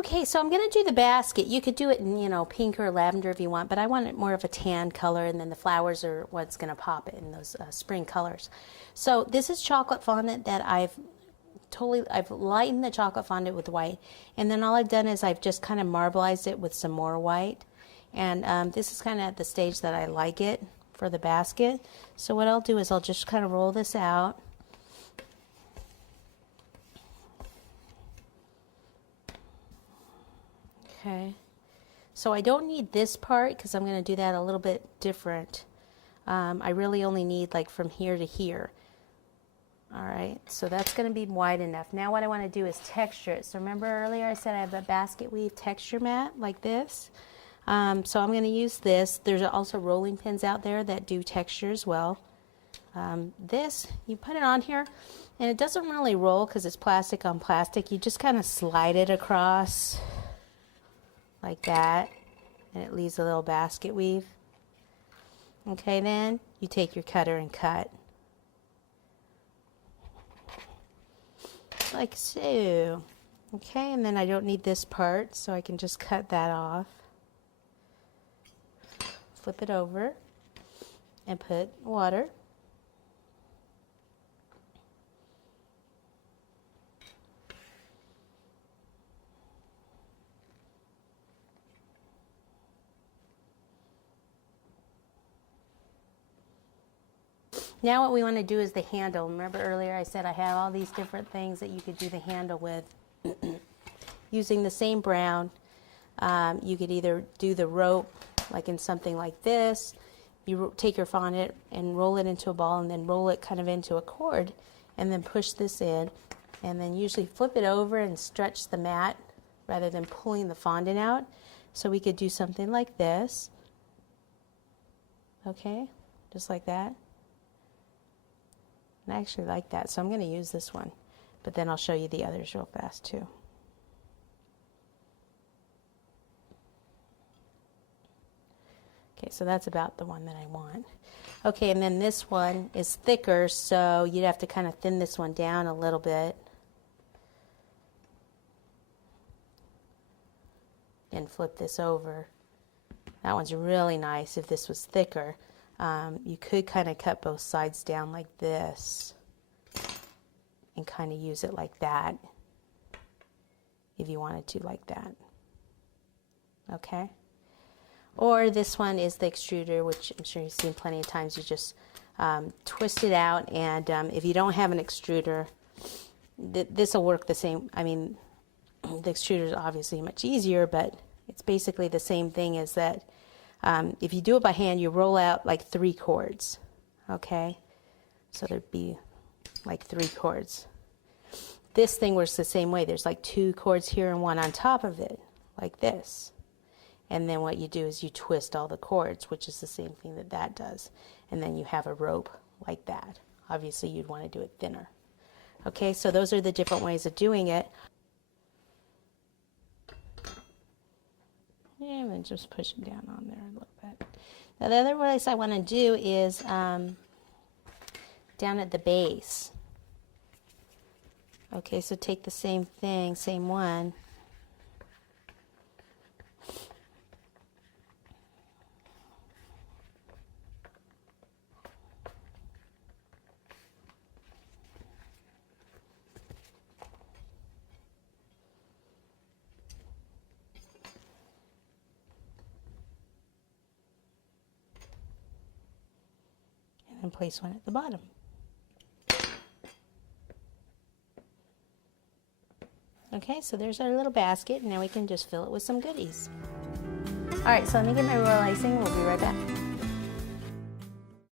Okay, so I'm going to do the basket. You could do it in, pink or lavender if you want, but I want it more of a tan color, and then the flowers are what's going to pop it in those spring colors. So this is chocolate fondant that I've lightened the chocolate fondant with white, and then all I've done is I've just kind of marbleized it with some more white. And this is kind of at the stage that I like it for the basket. So what I'll do is I'll just kind of roll this out. Okay, so I don't need this part because I'm going to do that a little bit different. I really only need like from here to here. All right, so that's going to be wide enough. Now what I want to do is texture it. So remember earlier I said I have a basket weave texture mat like this. So I'm going to use this. There's also rolling pins out there that do texture as well. This, you put it on here, and it doesn't really roll because it's plastic on plastic. You just kind of slide it across like that, and it leaves a little basket weave. Okay, then you take your cutter and cut. Like so. Okay, and then I don't need this part, so I can just cut that off. Flip it over and put water. Now what we want to do is the handle. Remember earlier I said I have all these different things that you could do the handle with. Using the same brown, you could either do the rope like in something like this. You take your fondant and roll it into a ball, and then roll it kind of into a cord, and then push this in, and then usually flip it over and stretch the mat rather than pulling the fondant out. So we could do something like this. Okay, just like that. I actually like that, so I'm going to use this one, but then I'll show you the others real fast too. Okay, so that's about the one that I want. Okay, and then this one is thicker, so you'd have to kind of thin this one down a little bit and flip this over. That one's really nice if this was thicker. You could kind of cut both sides down like this and kind of use it like that if you wanted to, like that. Okay? Or this one is the extruder, which I'm sure you've seen plenty of times. You just twist it out, and if you don't have an extruder, this will work the same. I mean, the extruder is obviously much easier, but it's basically the same thing as that. If you do it by hand, you roll out like 3 cords, okay? So there'd be like 3 cords. This thing works the same way. There's like 2 cords here and 1 on top of it, like this. And then what you do is you twist all the cords, which is the same thing that that does. And then you have a rope like that. Obviously, you'd want to do it thinner. Okay, so those are the different ways of doing it. And then just push it down on there a little bit. Now the other place I want to do is down at the base. Okay, so take the same thing, same one. And place one at the bottom. Okay, so there's our little basket. Now we can just fill it with some goodies. All right, so let me get my royal icing. We'll be right back.